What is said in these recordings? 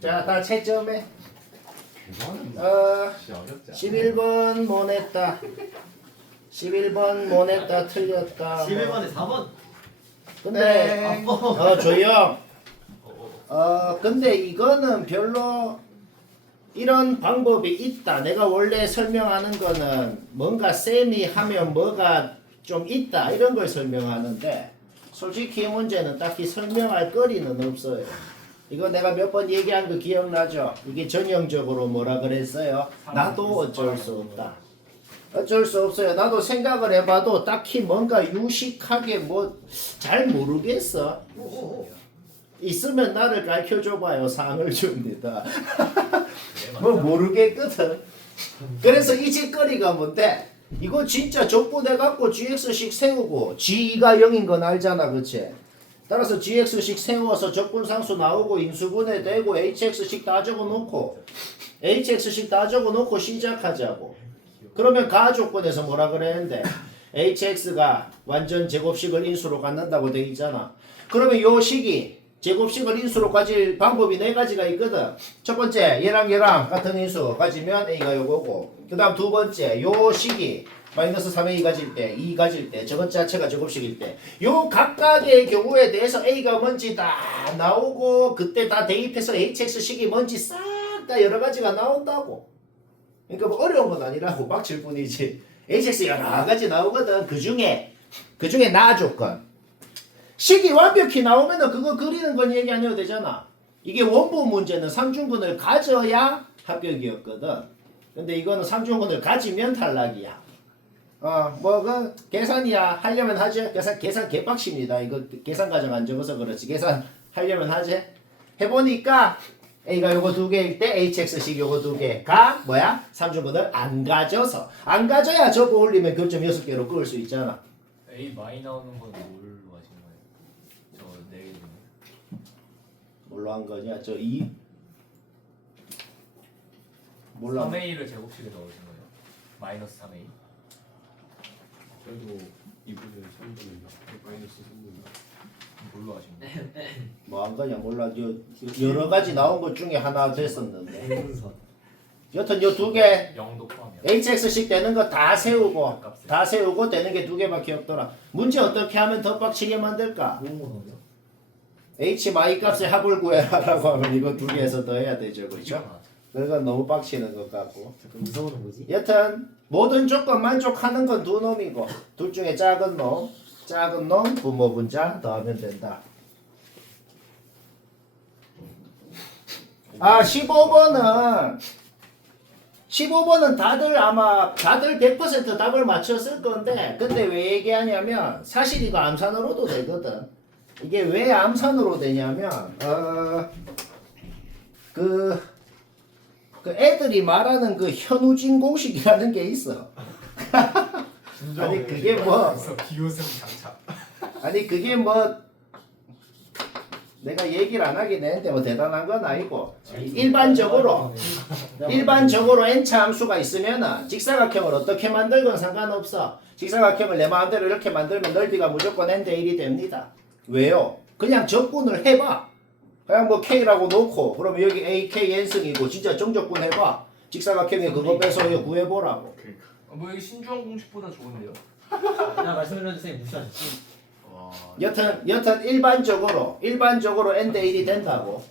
자, 다 채점해. 11번 못 냈다. 11번 못 냈다. 틀렸다. 11번에 4번. 근데 조용. 근데 이거는 별로 이런 방법이 있다. 내가 원래 설명하는 거는 뭔가 쌤이 하면 뭐가 좀 있다. 이런 걸 설명하는데 솔직히 이 문제는 딱히 설명할 거리는 없어요. 이거 내가 몇 번 얘기한 거 기억나죠? 이게 전형적으로 뭐라 그랬어요? 나도 어쩔 수 없다. 어쩔 수 없어요. 나도 생각을 해봐도 딱히 뭔가 유식하게 뭐 잘 모르겠어. 있으면 나를 가르쳐줘봐요. 상을 줍니다. 뭐 모르겠거든. 그래서 이 짓거리가 뭔데? 이거 진짜 적분해갖고 gx식 세우고 g가 0인 건 알잖아. 그치? 따라서 gx식 세워서 적분상수 나오고 인수분해 되고 hx식 다 적어놓고 hx식 다 적어놓고 시작하자고. 그러면 가조건에서 뭐라 그랬는데 hx가 완전 제곱식을 인수로 갖는다고 돼 있잖아. 그러면 요 식이 제곱식을 인수로 가질 방법이 네 가지가 있거든. 첫 번째 얘랑 같은 인수 가지면 a가 요거고, 그 다음 두 번째 요 식이 마이너스 3a 가질 때, 2 가질 때, 저것 자체가 제곱식일 때, 요 각각의 경우에 대해서 a가 뭔지 다 나오고, 그때 다 대입해서 hx식이 뭔지 싹 다 여러 가지가 나온다고. 그러니까 뭐 어려운 건 아니라고, 빡칠 뿐이지. hx가 여러 가지 나오거든. 그 중에 나 조건. 식이 완벽히 나오면은 그거 그리는 건 얘기 안 해도 되잖아. 이게 원본 문제는 삼중근을 가져야 합격이었거든. 근데 이거는 삼중근을 가지면 탈락이야. 뭐 그 계산이야. 하려면 하지. 계산 개빡십니다. 이거 계산 과정 안 적어서 그렇지. 계산 하려면 하지. 해보니까 A가 요거 두 개일 때 HX식 요거 두 개가 뭐야? 삼중근을 안 가져서. 안 가져야 저거 올리면 교점 6개로 끌 수 있잖아. A 많이 나오는 건 뭘로 하신 거예요? 저 4개 중에 뭘로 한 거냐? 저 2? 몰라. 3A를 제곱식에 넣으신 거예요? 마이너스 3A? 그래도 2분의 3분의 마이너스 3분의 뭘로 하신 거예요? 뭐 한 거냐 몰라. 여러 가지 나온 것 중에 하나 됐었는데. 대문선. 여튼 요 두 개 0도 포함이요? HX식 되는 거 다 세우고 되는 게 두 개밖에 없더라. 문제 어떻게 하면 더 빡치게 만들까? 무엇이요? H 마이 값의 합을 구해라라고 하면 이거 두 개에서 더 해야 되죠. 그렇죠? 그건 너무 빡치는 것 같고. 잠깐 무서운 건 뭐지? 여튼 모든 조건 만족하는 건 두 놈이고 둘 중에 작은 놈 부모 분자 더하면 된다. 15번은 다들 100% 답을 맞췄을 건데, 근데 왜 얘기하냐면 사실 이거 암산으로도 되거든. 이게 왜 암산으로 되냐면 그 애들이 말하는 그 현우진 공식이라는 게 있어. 아니 그게 뭐 비웃음 장착. 아니 그게 뭐 내가 얘기를 안 하긴 했는데 뭐 대단한 건 아니고, 일반적으로 n차 함수가 있으면은 직사각형을 어떻게 만들건 상관없어. 직사각형을 내 마음대로 이렇게 만들면 넓이가 무조건 n대 1이 됩니다. 왜요? 그냥 적분을 해봐. 그냥 뭐 k라고 놓고 그러면 여기 a, k, n승이고 진짜 정적분 해봐. 직사각형에 그거 빼서 이거 구해보라고. 뭐 여기 신주한 공식보다 좋은데요? 나 말씀해주세요. 선생님 무시하셨지? 여튼 일반적으로 n대 1이 된다고.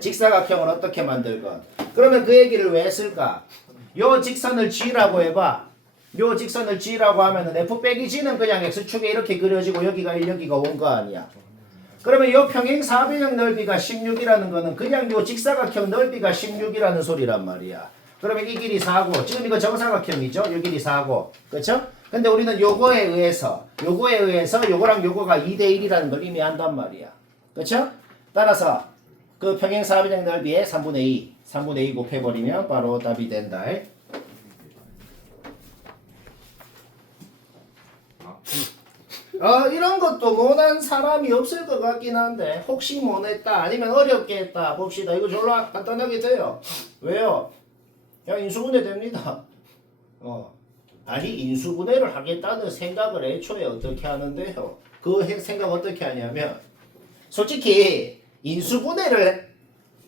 직사각형을 어떻게 만들건. 그러면 그 얘기를 왜 했을까? 요 직선을 g라고 해봐. 요 직선을 g라고 하면은 f 빼기 g는 그냥 x축에 이렇게 그려지고 여기가 1, 여기가 5인 거 아니야. 그러면 요 평행 사변형 넓이가 16이라는 거는 그냥 요 직사각형 넓이가 16이라는 소리란 말이야. 그러면 이 길이 4고, 지금 이거 정사각형이죠? 요 길이 4고, 그쵸? 근데 우리는 요거에 의해서 요거랑 요거가 2대 1이라는 걸 이미 안단 말이야. 그쵸? 따라서 그 평행 사변형 넓이의 3분의 2 곱해버리면 바로 답이 된다. 이런 것도 못한 사람이 없을 것 같긴 한데, 혹시 못했다 아니면 어렵게 했다 봅시다. 이거 졸라 간단하게 돼요. 왜요? 그냥 인수분해 됩니다. 아니 인수분해를 하겠다는 생각을 애초에 어떻게 하는데요? 그 생각 어떻게 하냐면, 솔직히 인수분해를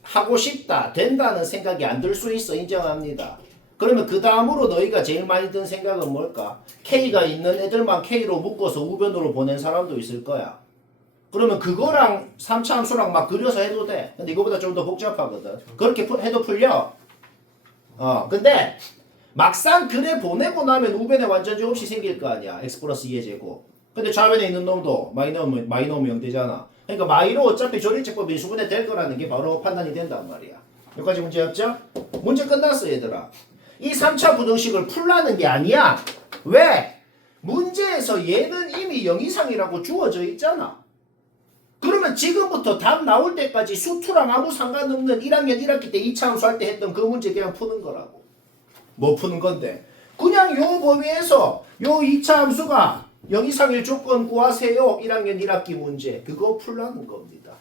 하고 싶다, 된다는 생각이 안 들 수 있어. 인정합니다. 그러면 그 다음으로 너희가 제일 많이 든 생각은 뭘까? K가 있는 애들만 K로 묶어서 우변으로 보낸 사람도 있을 거야. 그러면 그거랑 3차 함수랑 막 그려서 해도 돼. 근데 이거보다 좀 더 복잡하거든. 그렇게 해도 풀려. 근데 막상 그래 보내고 나면 우변에 완전히 없이 생길 거 아니야. x 플러스 2의 제곱. 근데 좌변에 있는 놈도 마이 넣으면 0 되잖아. 그러니까 마이로 어차피 조립제법 인수분해 될 거라는 게 바로 판단이 된단 말이야. 여기까지 문제 없죠? 문제 끝났어 얘들아. 이 3차 부등식을 풀라는 게 아니야. 왜? 문제에서 얘는 이미 0 이상이라고 주어져 있잖아. 그러면 지금부터 답 나올 때까지 수투랑 아무 상관없는 1학년 1학기 때 2차 함수 할 때 했던 그 문제 그냥 푸는 거라고. 뭐 푸는 건데? 그냥 요 범위에서 요 2차 함수가 0 이상일 조건 구하세요. 1학년 1학기 문제. 그거 풀라는 겁니다.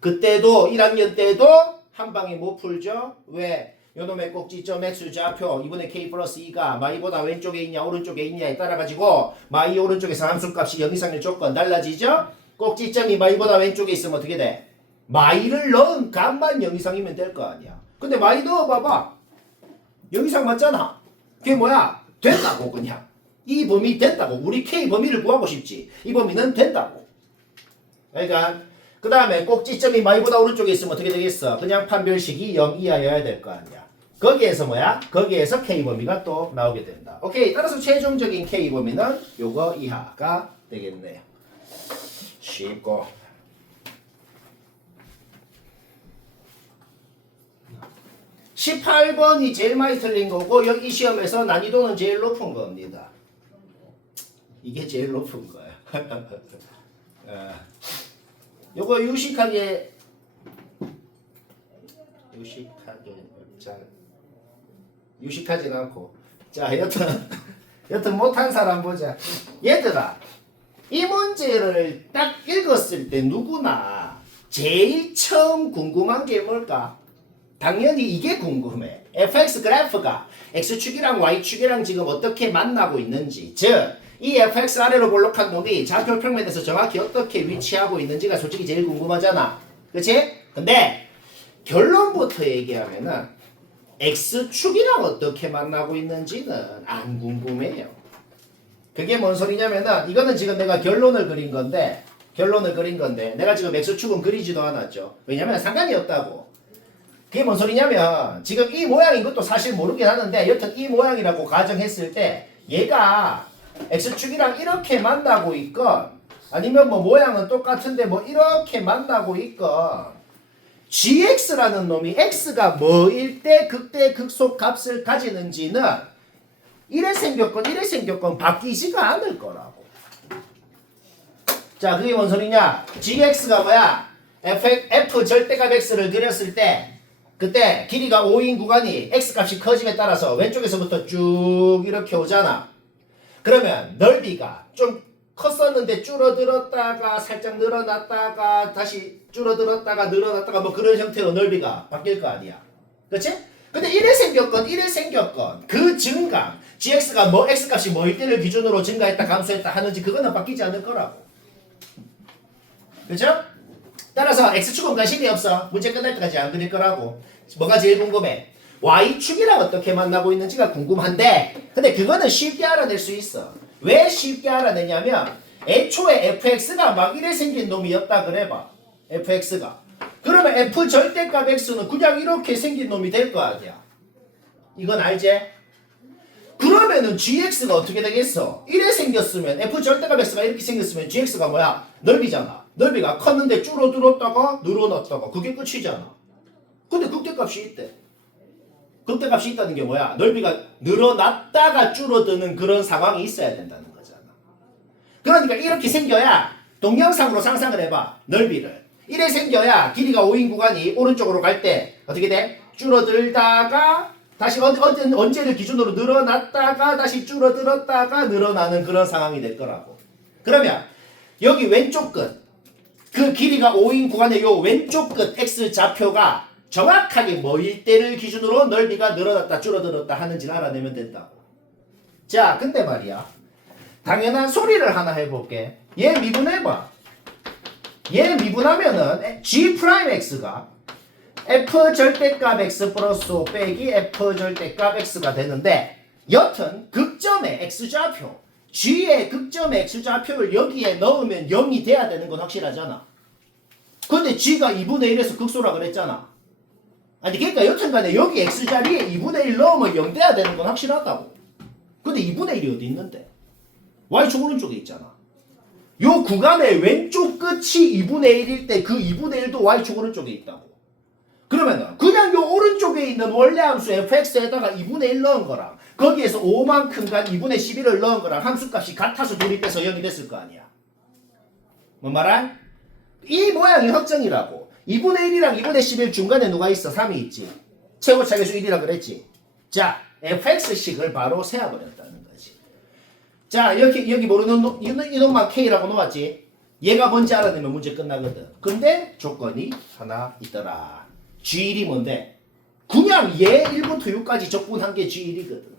그때도 1학년 때도 한 방에 못 풀죠? 왜? 요놈의 꼭지점 x 좌표 이번에 k 플러스 2가 마이보다 왼쪽에 있냐 오른쪽에 있냐에 따라가지고 마이 오른쪽에서 함수값이 0 이상일 조건 달라지죠? 꼭지점이 마이보다 왼쪽에 있으면 어떻게 돼? 마이를 넣은 값만 0 이상이면 될 거 아니야. 근데 마이 넣어봐봐. 0 이상 맞잖아. 그게 뭐야? 된다고 그냥. 이 범위 된다고. 우리 K 범위를 구하고 싶지. 이 범위는 된다고. 그러니까 그 다음에 꼭지점이 마이보다 오른쪽에 있으면 어떻게 되겠어? 그냥 판별식이 0 이하여야 될 거 아니야. 거기에서 뭐야? 거기에서 K 범위가 또 나오게 된다. 오케이. 따라서 최종적인 K 범위는 요거 이하가 되겠네요. 쉽고 18번이 제일 많이 틀린 거고 여기 이 시험에서 난이도는 제일 높은 겁니다. 이게 제일 높은 거야. 요거 유식하게 유식하진 않고 자 여튼 못한 사람 보자. 얘들아 이 문제를 딱 읽었을 때 누구나 제일 처음 궁금한 게 뭘까? 당연히 이게 궁금해. fx 그래프가 x축이랑 y축이랑 지금 어떻게 만나고 있는지, 즉 이 fx 아래로 볼록한 놈이 좌표 평면에서 정확히 어떻게 위치하고 있는지가 솔직히 제일 궁금하잖아. 그치? 근데 결론부터 얘기하면은 x축이랑 어떻게 만나고 있는지는 안 궁금해요. 그게 뭔 소리냐면은 이거는 지금 내가 결론을 그린 건데 내가 지금 x축은 그리지도 않았죠. 왜냐면 상관이 없다고. 그게 뭔 소리냐면 지금 이 모양인 것도 사실 모르긴 하는데 여튼 이 모양이라고 가정했을 때 얘가 x축이랑 이렇게 만나고 있건 아니면 뭐 모양은 똑같은데 뭐 이렇게 만나고 있건 gx라는 놈이 x가 뭐일 때 극대 극소 값을 가지는지는 이래 생겼건 바뀌지가 않을 거라고. 자, 그게 뭔 소리냐? gx가 뭐야? f 절대값 x를 그렸을 때 그때 길이가 5인 구간이 x값이 커짐에 따라서 왼쪽에서부터 쭉 이렇게 오잖아. 그러면 넓이가 좀 컸었는데 줄어들었다가 살짝 늘어났다가 다시 줄어들었다가 늘어났다가 뭐 그런 형태로 넓이가 바뀔 거 아니야. 그치? 근데 이래 생겼건 그 증감 gx가 뭐 x값이 뭐일 때를 기준으로 증가했다 감소했다 하는지 그거는 바뀌지 않을 거라고. 그죠? 따라서 x축은 관심이 없어. 문제 끝날 때까지 안 그릴 거라고. 뭐가 제일 궁금해? y축이랑 어떻게 만나고 있는지가 궁금한데 근데 그거는 쉽게 알아낼 수 있어. 왜 쉽게 알아내냐면 애초에 fx가 막 이래 생긴 놈이었다 그래봐. fx가. 그러면 f 절대값 x는 그냥 이렇게 생긴 놈이 될 거 아니야. 이건 알지? 그러면은 gx가 어떻게 되겠어? 이래 생겼으면 f 절대값 x가 이렇게 생겼으면 gx가 뭐야? 넓이잖아. 넓이가 컸는데 줄어들었다가 늘어났다가 그게 끝이잖아. 근데 극대값이 있대. 극대값이 있다는 게 뭐야? 넓이가 늘어났다가 줄어드는 그런 상황이 있어야 된다는 거잖아. 그러니까 이렇게 생겨야 동영상으로 상상을 해봐. 넓이를. 이래 생겨야 길이가 5인 구간이 오른쪽으로 갈 때 어떻게 돼? 줄어들다가 다시 언제를 기준으로 늘어났다가 다시 줄어들었다가 늘어나는 그런 상황이 될 거라고. 그러면 여기 왼쪽 끝, 그 길이가 5인 구간의 요 왼쪽 끝 x 좌표가 정확하게 뭐일 때를 기준으로 넓이가 늘어났다 줄어들었다 하는지를 알아내면 된다고. 자, 근데 말이야. 당연한 소리를 하나 해볼게. 얘 미분해봐. 얘 미분하면은 G 프라임 X가 F 절대값 X 플러스 5 빼기 F 절대값 X가 되는데 여튼 극점의 X좌표 G의 극점의 X좌표를 여기에 넣으면 0이 돼야 되는 건 확실하잖아. 근데 G가 2분의 1에서 극소라 그랬잖아. 아니 그러니까 여튼간에 여기 X자리에 2분의 1 넣으면 0 돼야 되는 건 확실하다고. 근데 2분의 1이 어디 있는데? Y축 오른쪽에 있잖아. 요 구간의 왼쪽 끝이 2분의 1일 때 그 2분의 1도 Y축 오른쪽에 있다고. 그러면은 그냥 요 오른쪽에 있는 원래 함수 fx에다가 2분의 1 넣은 거랑 거기에서 5만큼 간 2분의 11을 넣은 거랑 함수값이 같아서 둘이 빼서 0이 됐을 거 아니야. 뭔 말할? 이 모양이 확정이라고. 2분의 1이랑 2분의 11 중간에 누가 있어? 3이 있지. 최고차계수 1이라 그랬지. 자, fx식을 바로 세워버렸다는 거지. 자, 여기 모르는 이놈만 k라고 놓았지. 얘가 뭔지 알아내면 문제 끝나거든. 근데 조건이 하나 있더라. G1이 뭔데? 그냥 얘 1부터 6까지 적분한 게 G1이거든.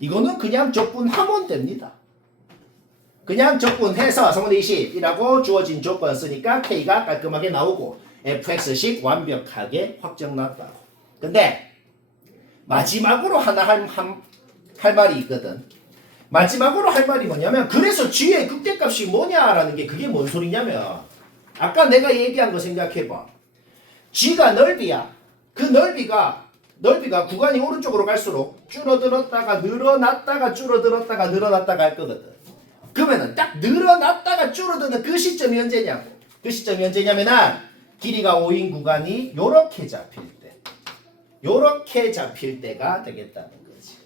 이거는 그냥 적분하면 됩니다. 그냥 적분해서 3분의 20이라고 주어진 조건 쓰니까 K가 깔끔하게 나오고 fx식 완벽하게 확정났다고. 근데 마지막으로 하나 할 말이 있거든. 마지막으로 할 말이 뭐냐면 그래서 G의 극대값이 뭐냐라는 게 그게 뭔 소리냐면 아까 내가 얘기한 거 생각해봐. G가 넓이야. 그 넓이가 구간이 오른쪽으로 갈수록 줄어들었다가 늘어났다가 줄어들었다가 늘어났다가 할 거거든. 그러면은 딱 늘어났다가 줄어드는 그 시점이 언제냐고. 그 시점이 언제냐면은 길이가 5인 구간이 요렇게 잡힐 때. 요렇게 잡힐 때가 되겠다는 거지.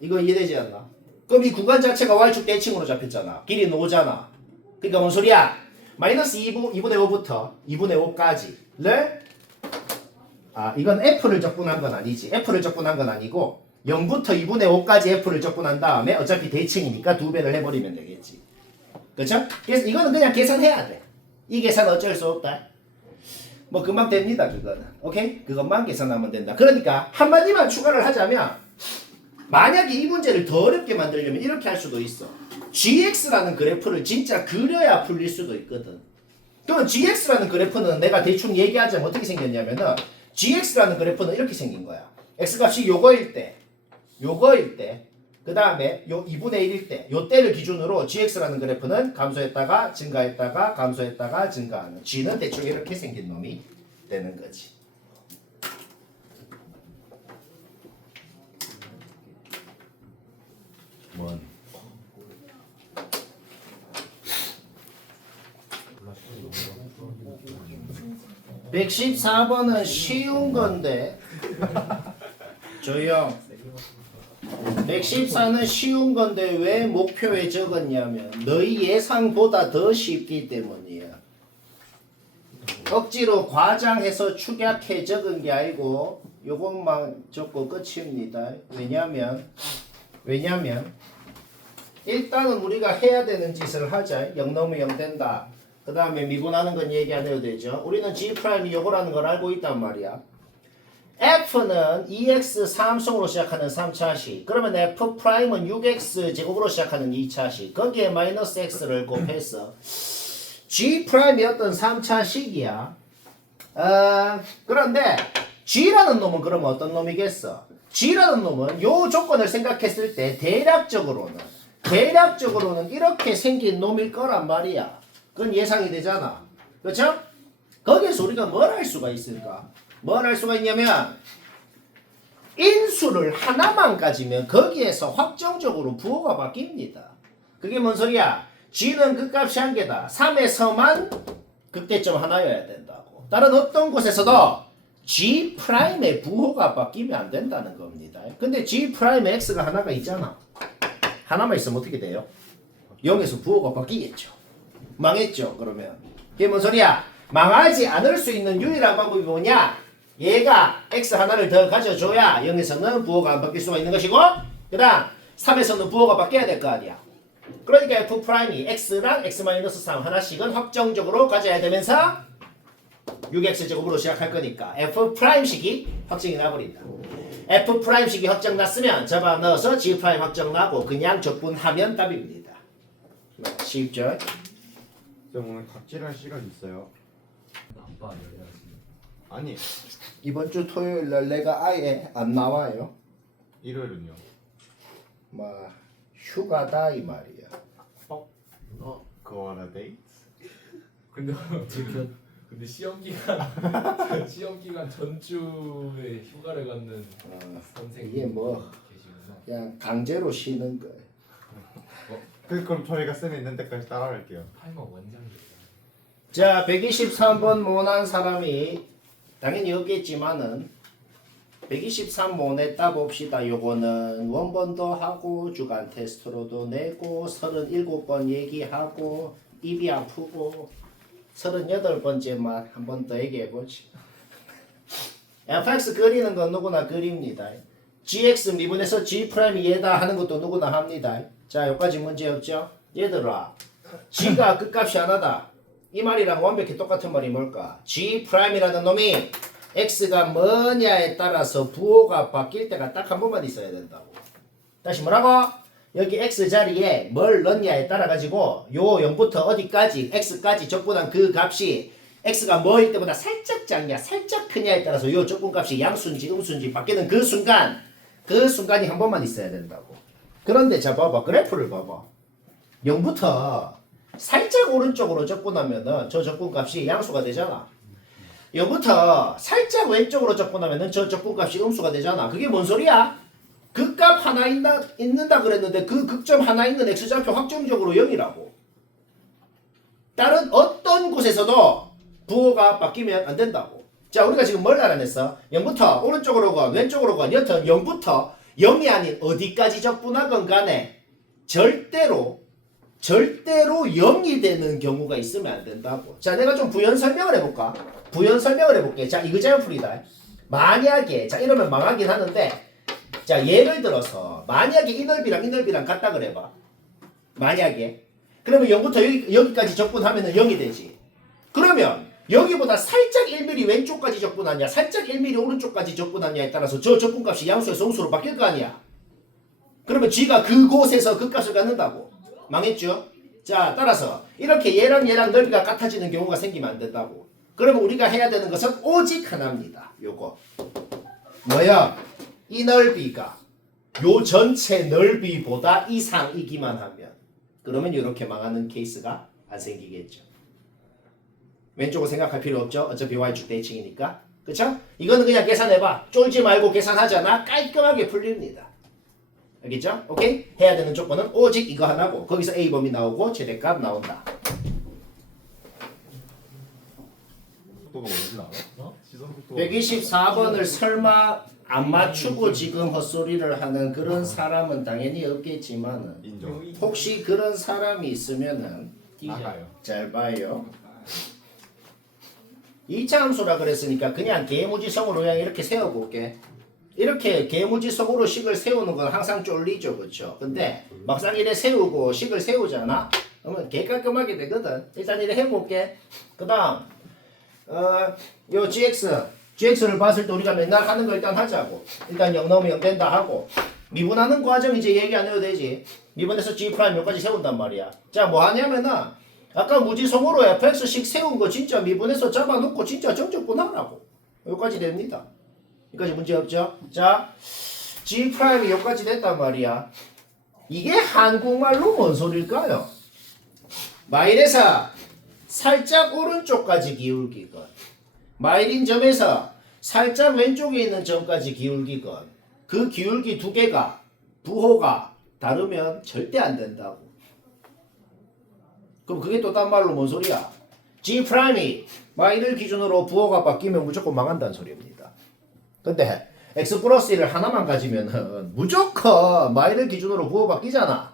이거 이해되지 않나? 그럼 이 구간 자체가 Y축 대칭으로 잡혔잖아. 길이는 5잖아. 그러니까 뭔 소리야? 마이너스 2분의 5부터 2분의 5까지를 이건 F를 적분한 건 아니지. F를 적분한 건 아니고 0부터 2분의 5까지 F를 적분한 다음에 어차피 대칭이니까 2배를 해버리면 되겠지. 그렇죠? 그래서 이거는 그냥 계산해야 돼. 이 계산 어쩔 수 없다. 뭐 금방 됩니다. 그거는. 오케이? 그것만 계산하면 된다. 그러니까 한마디만 추가를 하자면 만약에 이 문제를 더 어렵게 만들려면 이렇게 할 수도 있어. GX라는 그래프를 진짜 그려야 풀릴 수도 있거든. 그럼 GX라는 그래프는 내가 대충 얘기하자면 어떻게 생겼냐면은 GX라는 그래프는 이렇게 생긴 거야. X값이 요거일 때 그 다음에 요 2분의 1일 때 요 때를 기준으로 GX라는 그래프는 감소했다가 증가했다가 감소했다가 증가하는 G는 대충 이렇게 생긴 놈이 되는 거지. 뭔 114번은 쉬운 건데 조용. 114는 쉬운 건데 왜 목표에 적었냐면 너희 예상보다 더 쉽기 때문이야. 억지로 과장해서 축약해 적은 게 아니고 요것만 적고 끝입니다. 왜냐면 일단은 우리가 해야 되는 짓을 하자. 0 넣으면 0 된다. 그 다음에 미분하는 건 얘기 안 해도 되죠. 우리는 G'이 요거라는 걸 알고 있단 말이야. F는 2x 3승으로 시작하는 3차식. 그러면 F'은 6x 제곱으로 시작하는 2차식. 거기에 마이너스 x를 곱해서 G'이 어떤 3차식이야. 그런데 G라는 놈은 그러면 어떤 놈이겠어? G라는 놈은 요 조건을 생각했을 때 대략적으로는 이렇게 생긴 놈일 거란 말이야. 그건 예상이 되잖아. 그렇죠? 거기에서 우리가 뭘 할 수가 있을까? 뭘 할 수가 있냐면 인수를 하나만 가지면 거기에서 확정적으로 부호가 바뀝니다. 그게 뭔 소리야? G는 극값이 한 개다. 3에서만 극대점 하나여야 된다고. 다른 어떤 곳에서도 G'의 부호가 바뀌면 안 된다는 겁니다. 근데 G'의 X가 하나가 있잖아. 하나만 있으면 어떻게 돼요? 0에서 부호가 바뀌겠죠. 망했죠. 그러면 그게 뭔 소리야? 망하지 않을 수 있는 유일한 방법이 뭐냐? 얘가 x 하나를 더 가져줘야 0에서는 부호가 안 바뀔 수가 있는 것이고 그 다음 3에서는 부호가 바뀌어야 될 거 아니야. 그러니까 F'이 x랑 x-3 하나씩은 확정적으로 가져야 되면서 6x제곱으로 시작할 거니까 F'식이 확정이 나버린다. F'식이 확정 났으면 접어 넣어서 G' 확정 나고 그냥 적분하면 답입니다. 쉽죠? 쌤 오늘 갑질할 시간 있어요? 아빠 열려야지. 아니 이번 주 토요일 날 내가 아예 안 나와요. 일요일은요? 뭐 휴가다 이 말이야. Go on a date? 근데 근데 시험 기간 시험 기간 전주에 휴가를 갖는 선생님 이게 뭐 계시구나. 그냥 강제로 쉬는 거야. 그럼 저희가 쌤이 있는 데까지 따라갈게요. 할머 원장님. 자, 123번 모난 사람이 당연히 없겠지만은 123모 냈다 봅시다. 요거는 원본도 하고 주간 테스트로도 내고 37번 얘기하고 입이 아프고 38번째 말 한 번 더 얘기해보지. fx 그리는 건 누구나 그립니다. gx 미분에서 g'이 얘다 하는 것도 누구나 합니다. 자, 여기까지 문제 없죠? 얘들아, g가 끝값이 하나다. 이 말이랑 완벽히 똑같은 말이 뭘까? g'이라는 놈이 x가 뭐냐에 따라서 부호가 바뀔 때가 딱 한 번만 있어야 된다고. 다시 뭐라고? 여기 x 자리에 뭘 넣냐에 따라 가지고 요 0부터 어디까지 x까지 적분한 그 값이 x가 뭐일 때보다 살짝 작냐 살짝 크냐에 따라서 요 적분값이 양수인지 음수인지 바뀌는 그 순간이 한 번만 있어야 된다고. 그런데 자 봐봐, 그래프를 봐봐. 0부터 살짝 오른쪽으로 적분하면은 저 적분값이 양수가 되잖아. 0부터 살짝 왼쪽으로 적분하면은 저 적분값이 음수가 되잖아. 그게 뭔 소리야? 그 값 하나 있는다 그랬는데 그 극점 하나 있는 x좌표 확정적으로 0이라고. 다른 어떤 곳에서도 부호가 바뀌면 안 된다고. 자, 우리가 지금 뭘 알아냈어? 0부터 오른쪽으로건 왼쪽으로건 여튼 0부터 0이 아닌 어디까지 적분하건 간에 절대로 0이 되는 경우가 있으면 안 된다고. 자, 내가 좀 부연 설명을 해볼까? 부연 설명을 해볼게. 자, 이거자연 풀이다. 만약에, 자, 이러면 망하긴 하는데, 자, 예를 들어서, 만약에 이 넓이랑 같다 그래봐. 만약에. 그러면 0부터 여기까지 적분하면은 0이 되지. 그러면, 여기보다 살짝 1mm 왼쪽까지 적분하냐, 살짝 1mm 오른쪽까지 적분하냐에 따라서 저 적분값이 양수에서 음수로 바뀔 거 아니야. 그러면 g가 그곳에서 그 값을 갖는다고. 망했죠? 자, 따라서 이렇게 얘랑 넓이가 같아지는 경우가 생기면 안 된다고. 그러면 우리가 해야 되는 것은 오직 하나입니다. 요거. 뭐야? 이 넓이가 요 전체 넓이보다 이상이기만 하면 그러면 이렇게 망하는 케이스가 안 생기겠죠. 왼쪽을 생각할 필요 없죠. 어차피 y축 대칭이니까. 그쵸? 이거는 그냥 계산해봐. 쫄지 말고 계산하잖아. 깔끔하게 풀립니다. 알겠죠? 오케이? 해야 되는 조건은 오직 이거 하나고 거기서 A범위 나오고 최대값 나온다. 속도가 뭔지 알아? 어? 시선 속도가 124번을 설마 안 맞추고 지금 헛소리를 하는 그런 사람은 당연히 없겠지만은 인정. 혹시 그런 사람이 있으면은 나가요. 잘 봐요. 2차 함수라 그랬으니까 그냥 개무지성으로 그냥 이렇게 세워볼게. 이렇게 개무지성으로 식을 세우는 건 항상 쫄리죠, 그렇죠? 근데 막상 이래 세우고 식을 세우잖아. 그러면 개 깔끔하게 되거든. 일단 이래 해볼게. 그다음 요 gx를 봤을 때 우리가 맨날 하는 거 일단 하자고. 일단 0 넣으면 0 된다 하고 미분하는 과정 이제 얘기 안 해도 되지. 미분해서 g' 여기까지 세운단 말이야. 자, 뭐 하냐면은 아까 무지성으로 fx식 세운 거 진짜 미분해서 잡아놓고 진짜 정적분하라고. 여기까지 됩니다. 여기까지 문제 없죠? 자, G' 여기까지 됐단 말이야. 이게 한국말로 뭔 소릴까요? 마일에서 살짝 오른쪽까지 기울기건 마일인 점에서 살짝 왼쪽에 있는 점까지 기울기건 그 기울기 두 개가 부호가 다르면 절대 안 된다고. 그럼 그게 또 딴 말로 뭔 소리야? G'이 마일을 기준으로 부호가 바뀌면 무조건 망한다는 소리입니다. 근데 x 플러스 1을 하나만 가지면은 무조건 마일을 기준으로 부호 바뀌잖아.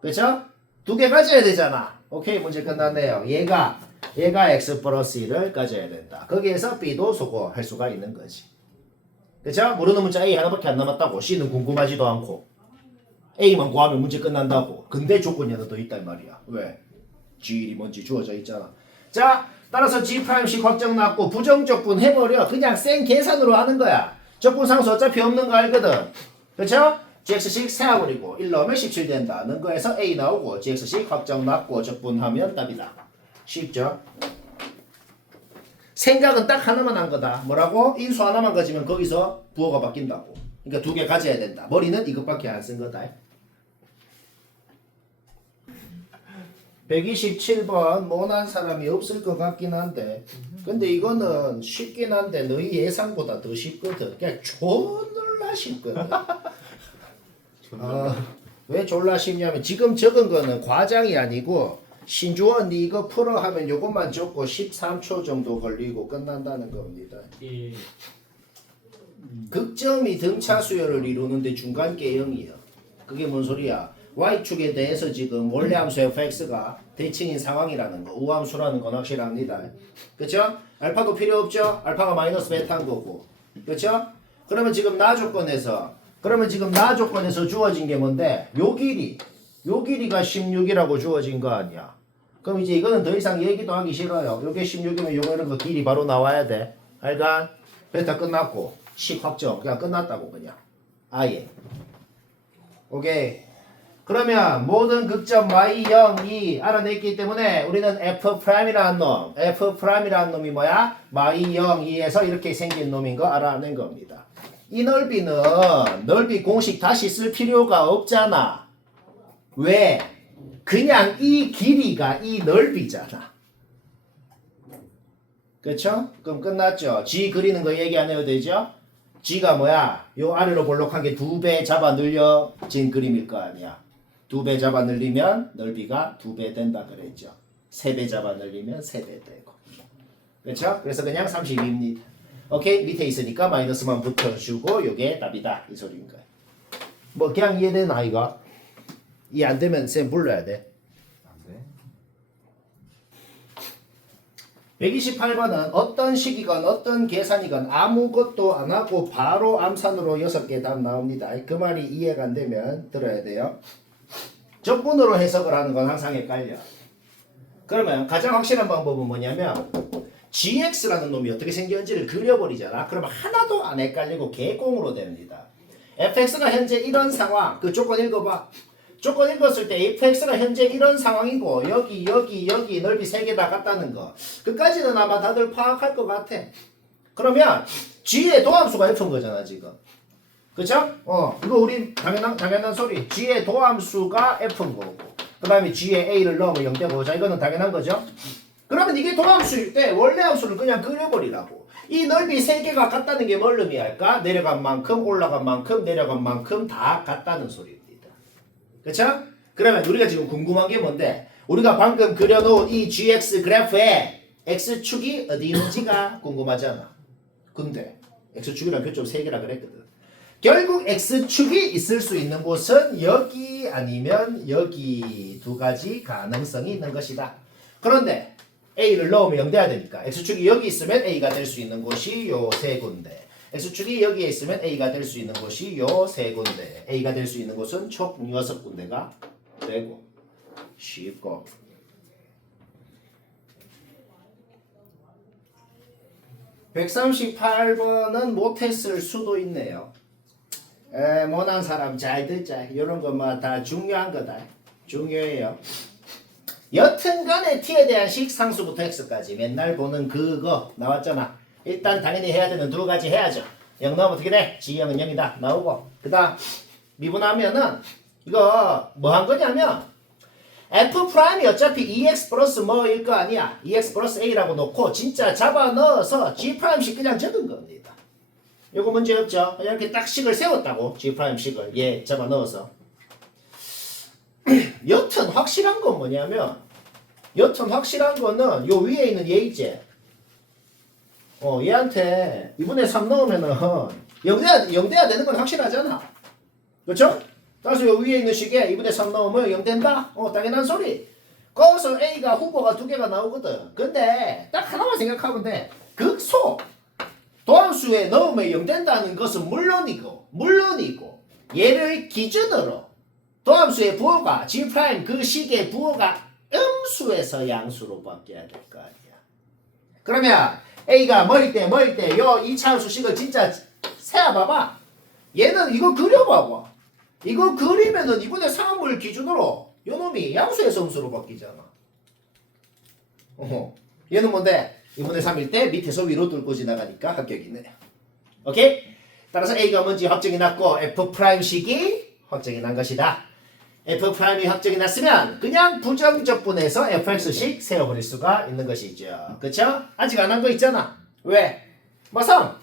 그쵸? 두 개 가져야 되잖아. 오케이, 문제 끝났네요. 얘가 x 플러스 1을 가져야 된다. 거기에서 b도 소거할 수가 있는 거지. 그쵸? 모르는 문자 a 하나밖에 안 남았다고. c는 궁금하지도 않고 a만 구하면 문제 끝난다고. 근데 조건이 하나 더 있단 말이야. 왜? g1이 뭔지 주어져 있잖아. 자, 따라서 G'식 확정 났고 부정적분 해버려. 그냥 생 계산으로 하는 거야. 적분상수 어차피 없는 거 알거든. 그쵸? GX식 세워버리고 1 넣으면 17 된다는 거에서 A 나오고 GX식 확정 났고 적분하면 답이다. 쉽죠? 생각은 딱 하나만 한 거다. 뭐라고? 인수 하나만 가지면 거기서 부호가 바뀐다고. 그러니까 2개 가져야 된다. 머리는 이것밖에 안 쓴 거다. 127번 모난 사람이 없을 것 같긴 한데 근데 이거는 쉽긴 한데 너희 예상보다 더 쉽거든. 그냥 졸라 쉽거든. 왜 졸라 쉽냐면 지금 적은 거는 과장이 아니고 신주원 니 이거 풀어 하면 요것만 적고 13초 정도 걸리고 끝난다는 겁니다. 예. 극점이 등차 수열을 이루는데 중간 게 0이야. 그게 뭔 소리야? y축에 대해서 지금 원래 함수 fx가 대칭인 상황이라는 거, 우함수라는 건 확실합니다. 그쵸? 알파도 필요 없죠? 알파가 마이너스 베타인 거고. 그쵸? 그러면 지금 나 조건에서 주어진 게 뭔데? 요 길이가 16이라고 주어진 거 아니야. 그럼 이제 이거는 더 이상 얘기도 하기 싫어요. 요게 16이면 요거는 그 길이 바로 나와야 돼. 알간? 베타 끝났고 식 확정. 그냥 끝났다고 그냥. 아예. 오케이. 그러면 모든 극점 y0, 2 알아냈기 때문에 우리는 f'이라는 놈이 뭐야? y0, 2에서 이렇게 생긴 놈인 거 알아낸 겁니다. 이 넓이는 넓이 공식 다시 쓸 필요가 없잖아. 왜? 그냥 이 길이가 이 넓이잖아. 그쵸? 그럼 끝났죠? G 그리는 거 얘기 안 해도 되죠? G가 뭐야? 요 아래로 볼록한 게 2배 잡아 늘려진 그림일 거 아니야. 2배 잡아 늘리면 넓이가 2배 된다 그랬죠. 3배 잡아 늘리면 3배 되고. 그렇죠? 그래서 그냥 32입니다. 오케이? 밑에 있으니까 마이너스만 붙여주고 요게 답이다. 이 소리인 거야. 뭐 그냥 이해되나 이거? 이해 안 되면 쌤 불러야 돼. 네. 128번은 어떤 식이건 어떤 계산이건 아무것도 안 하고 바로 암산으로 6개 답 나옵니다. 그 말이 이해가 안 되면 들어야 돼요. 적분으로 해석을 하는 건 항상 헷갈려. 그러면 가장 확실한 방법은 뭐냐면 gx라는 놈이 어떻게 생겼는지를 그려버리잖아. 그러면 하나도 안 헷갈리고 개공으로 됩니다. fx가 현재 이런 상황. 그 조건 읽어봐. 조건 읽었을 때 fx가 현재 이런 상황이고 여기 넓이 3개 다 같다는 거. 그까지는 아마 다들 파악할 것 같아. 그러면 g의 도함수가 f인 거잖아 지금. 그쵸? 이거 우리 당연한 소리. g의 도함수가 f인 거고 그 다음에 g의 a를 넣으면 0되고 자 이거는 당연한 거죠? 그러면 이게 도함수일 때 원래 함수를 그냥 그려버리라고. 이 넓이 3개가 같다는 게 뭘 의미할까? 내려간 만큼 올라간 만큼 내려간 만큼 다 같다는 소리입니다. 그쵸? 그러면 우리가 지금 궁금한 게 뭔데? 우리가 방금 그려놓은 이 gx 그래프에 x축이 어디 있는지가 궁금하잖아. 근데 x축이란 교점 3개라 그랬거든. 결국 x축이 있을 수 있는 곳은 여기 아니면 여기 두 가지 가능성이 있는 것이다. 그런데 a를 넣으면 0 돼야 되니까 x축이 여기 있으면 a가 될 수 있는 곳이 요 3군데 x축이 여기에 있으면 a가 될 수 있는 곳이 요 3군데 a가 될 수 있는 곳은 총 6군데가 되고 쉽고 138번은 못했을 수도 있네요. 못한 사람 잘 듣자. 이런 것만 다 중요한 거다. 중요해요. 여튼간에 t에 대한 식상수부터 x까지 맨날 보는 그거 나왔잖아. 일단 당연히 해야 되는 2가지 해야죠. 0 넣으면 어떻게 돼? g0은 0이다. 나오고 그 다음 미분하면은 이거 뭐 한 거냐면 f'이 어차피 2x 플러스 뭐일 거 아니야. 2x 플러스 a라고 놓고 진짜 잡아 넣어서 g'식 그냥 적은 겁니다. 요거 문제 없죠? 이렇게 딱 식을 세웠다고 g'식을 얘 잡아 넣어서 여튼 확실한 건 뭐냐면 여튼 확실한 거는 요 위에 있는 얘 있지? 얘한테 2분의 3 넣으면은 0 돼야 되는 건 확실하잖아. 그렇죠? 따라서 요 위에 있는 식에 2분의 3 넣으면 0 된다? 당연한 소리. 거기서 A가 후보가 2개가 나오거든. 근데 딱 하나만 생각하면 돼. 극소 도함수에 넣으면 0 된다는 것은 물론이고 얘를 기준으로 도함수의 부호가 G' 그 식의 부호가 음수에서 양수로 바뀌어야 될 거 아니야. 그러면 A가 뭐일 때 요 2차 함수 식을 진짜 세어봐봐. 얘는 이거 그려봐봐. 이거 그리면은 2분의 3을 기준으로 요 놈이 양수에서 음수로 바뀌잖아. 얘는 뭔데? 2분의 3일 때 밑에서 위로 뚫고 지나가니까 합격이네요. 오케이? 따라서 A가 뭔지 확정이 났고 F'식이 확정이 난 것이다. F'이 확정이 났으면 그냥 부정적분해서 fx식 세워버릴 수가 있는 것이죠. 그쵸? 아직 안 한 거 있잖아. 왜? 마삼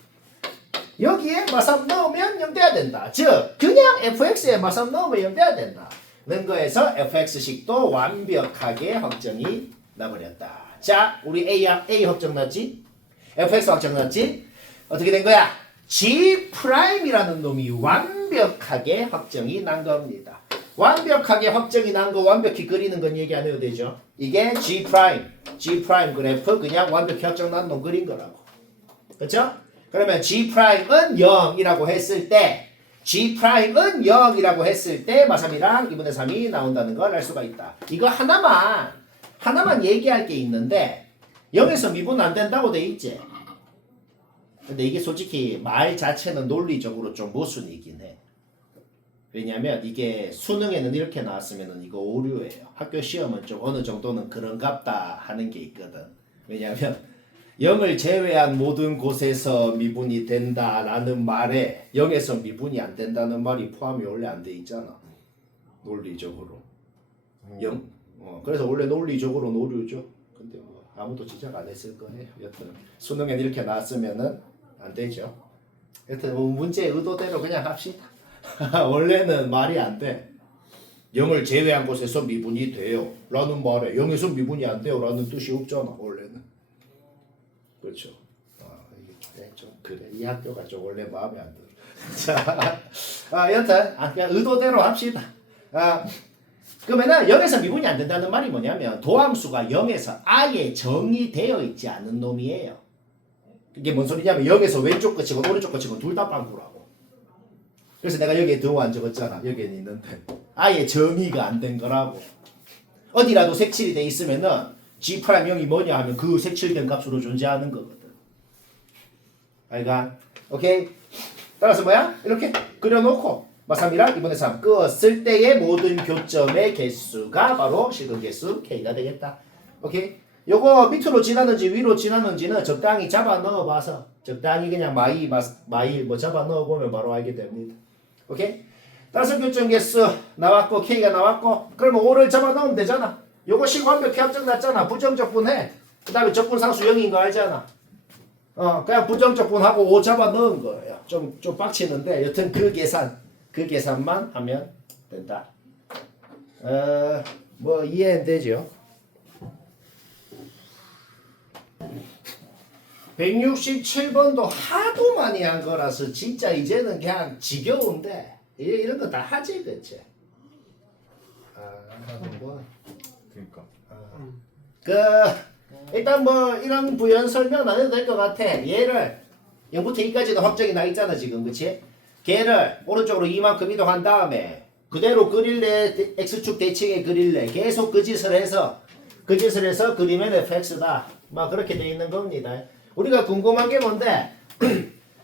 여기에 마삼 넣으면 0 돼야 된다. 즉 그냥 fx에 마삼 넣으면 0 돼야 된다. 는 거에서 fx식도 완벽하게 확정이 나버렸다. 자, 우리 A 확정 났지? fx 확정 났지? 어떻게 된 거야? G'이라는 놈이 완벽하게 확정이 난 겁니다. 완벽하게 확정이 난 거 완벽히 그리는 건 얘기 안 해도 되죠? 이게 G' 그래프 그냥 완벽히 확정 난 놈 그린 거라고. 그렇죠? 그러면 G'은 0이라고 했을 때 G'은 0이라고 했을 때 마삼이랑 2분의 3이 나온다는 걸 알 수가 있다. 이거 하나만 얘기할 게 있는데 0에서 미분 안 된다고 돼 있지? 근데 이게 솔직히 말 자체는 논리적으로 좀 모순이긴 해. 왜냐면 이게 수능에는 이렇게 나왔으면 이거 오류예요. 학교 시험은 좀 어느 정도는 그런갑다 하는 게 있거든. 왜냐면 0을 제외한 모든 곳에서 미분이 된다라는 말에 0에서 미분이 안 된다는 말이 포함이 원래 안 돼 있잖아. 논리적으로. 0? 그래서 원래 논리적으로는 오류죠. 근데 뭐 아무도 지적 안 했을 거예요. 여튼 수능엔 이렇게 나왔으면은 안 되죠. 여튼 뭐 문제의 의도대로 그냥 합시다. 원래는 말이 안 돼. 0을 제외한 곳에서 미분이 돼요. 라는 말에 0에서 미분이 안 돼요. 라는 뜻이 없잖아. 원래는. 그렇죠. 이게 좀 그래. 이 학교가 좀 원래 마음에 안 들어. 자, 여튼 그냥 의도대로 합시다. 그러면은 0에서 미분이 안 된다는 말이 뭐냐면 도함수가 0에서 아예 정의되어 있지 않은 놈이에요. 이게 뭔 소리냐면 0에서 왼쪽 끝이고 오른쪽 끝이고 둘 다 빵꾸라고. 그래서 내가 여기에 등호 안 적었잖아. 여기에는 있는데 아예 정의가 안 된 거라고. 어디라도 색칠이 돼 있으면은 G'0이 뭐냐 하면 그 색칠된 값으로 존재하는 거거든. 알가? 오케이? 따라서 뭐야? 이렇게 그려놓고 마삼이랑 2분의 3 끄었을 때의 모든 교점의 개수가 바로 실근 개수 K가 되겠다. 오케이? 요거 밑으로 지나는지 위로 지나는지는 적당히 잡아 넣어봐서 적당히 그냥 마일 뭐 잡아 넣어보면 바로 알게 됩니다. 오케이? 따라서 교점 개수 나왔고 K가 나왔고 그러면 5를 잡아 넣으면 되잖아. 요것이 완벽히 확정 났잖아. 부정적분해. 그 다음에 적분상수 0인 거 알잖아. 그냥 부정적분하고 5 잡아 넣은 거예요. 좀 빡치는데 여튼 그 계산만 하면 된다. 뭐 이해는 되죠? 167번도 하도 많이 한 거라서 진짜 이제는 그냥 지겨운데 이런 거 다 하지 그치? 뭐. 그러니까. 일단 뭐 이런 부연 설명 안 해도 될 것 같아. 얘를 0부터 2까지도 확정이 나 있잖아 지금 그치? 걔를 오른쪽으로 이만큼 이동한 다음에 그대로 그릴래 x축 대칭에 그릴래 계속 그 짓을 해서 그리면 fx다 막 그렇게 돼 있는 겁니다. 우리가 궁금한 게 뭔데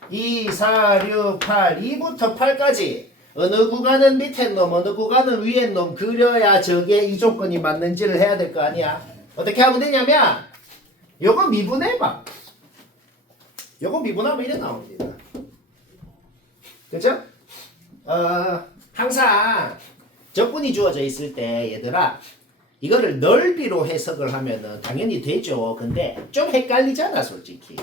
2, 4, 6, 8 2부터 8까지 어느 구간은 밑에 놈 어느 구간은 위에 놈 그려야 저게 이 조건이 맞는지를 해야 될 거 아니야. 어떻게 하면 되냐면 요거 미분해봐. 요거 미분하면 이래 나옵니다. 그죠? 항상 적분이 주어져 있을 때 얘들아 이거를 넓이로 해석을 하면은 당연히 되죠. 근데 좀 헷갈리잖아 솔직히.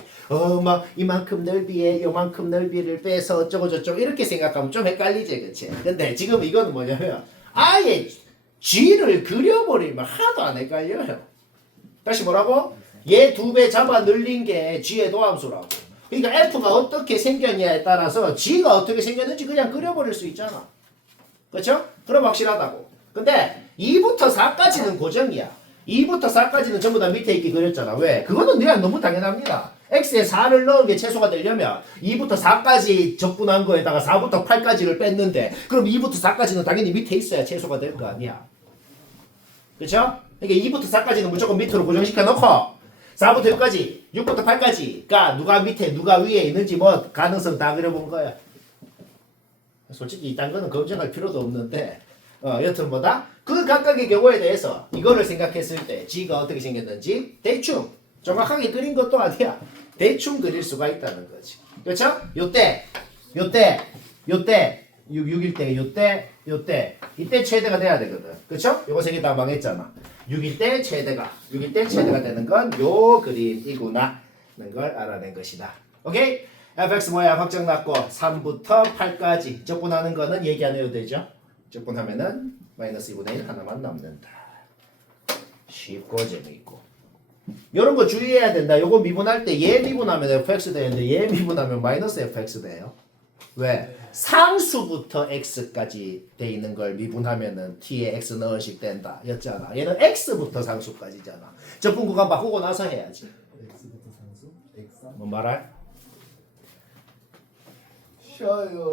막 이만큼 넓이에 요만큼 넓이를 빼서 어쩌고 저쩌고 이렇게 생각하면 좀 헷갈리지 그치? 근데 지금 이거는 뭐냐면 아예 G를 그려버리면 하나도 안 헷갈려요. 다시 뭐라고? 얘 2배 잡아 늘린 게 G의 도함수라고. 그러니까 F가 어떻게 생겼냐에 따라서 G가 어떻게 생겼는지 그냥 그려버릴 수 있잖아. 그렇죠? 그럼 확실하다고. 근데 2부터 4까지는 고정이야. 2부터 4까지는 전부 다 밑에 있게 그렸잖아. 왜? 그거는 그냥 너무 당연합니다. X에 4를 넣은 게 최소가 되려면 2부터 4까지 적분한 거에다가 4부터 8까지를 뺐는데 그럼 2부터 4까지는 당연히 밑에 있어야 최소가 될 거 아니야. 그렇죠? 그러니까 2부터 4까지는 무조건 밑으로 고정시켜 놓고 4부터 6까지, 6부터 8까지가 누가 밑에 누가 위에 있는지 뭐 가능성 다 그려본 거야. 솔직히 이딴 거는 걱정할 필요도 없는데 여튼 뭐다? 그 각각의 경우에 대해서 이거를 생각했을 때 G가 어떻게 생겼는지 대충 정확하게 그린 것도 아니야. 대충 그릴 수가 있다는 거지. 그렇죠? 요때 6일 때 요때 이때 최대가 돼야 되거든. 그렇죠? 요거 세 개 다 망했잖아. 6일 때 최대가 되는 건 요 그림이구나 는 걸 알아낸 것이다. 오케이? fx 뭐야? 확정 났고 3부터 8까지 적분하는 거는 얘기 안 해도 되죠? 적분하면은 마이너스 2분의 1 하나만 남는다. 쉽고 재미있고. 이런 거 주의해야 된다. 요거 미분할 때 얘 미분하면 fx 되는데 얘 미분하면 마이너스 fx 돼요. 왜? 상수부터 x까지 돼 있는 걸 미분하면은 t에 x는 의식 된다. 였잖아. 얘는 x부터 상수까지잖아. 적분 구간 바꾸고 나서 해야지. x부터 상수 x 뭐 말할? 쉬어요.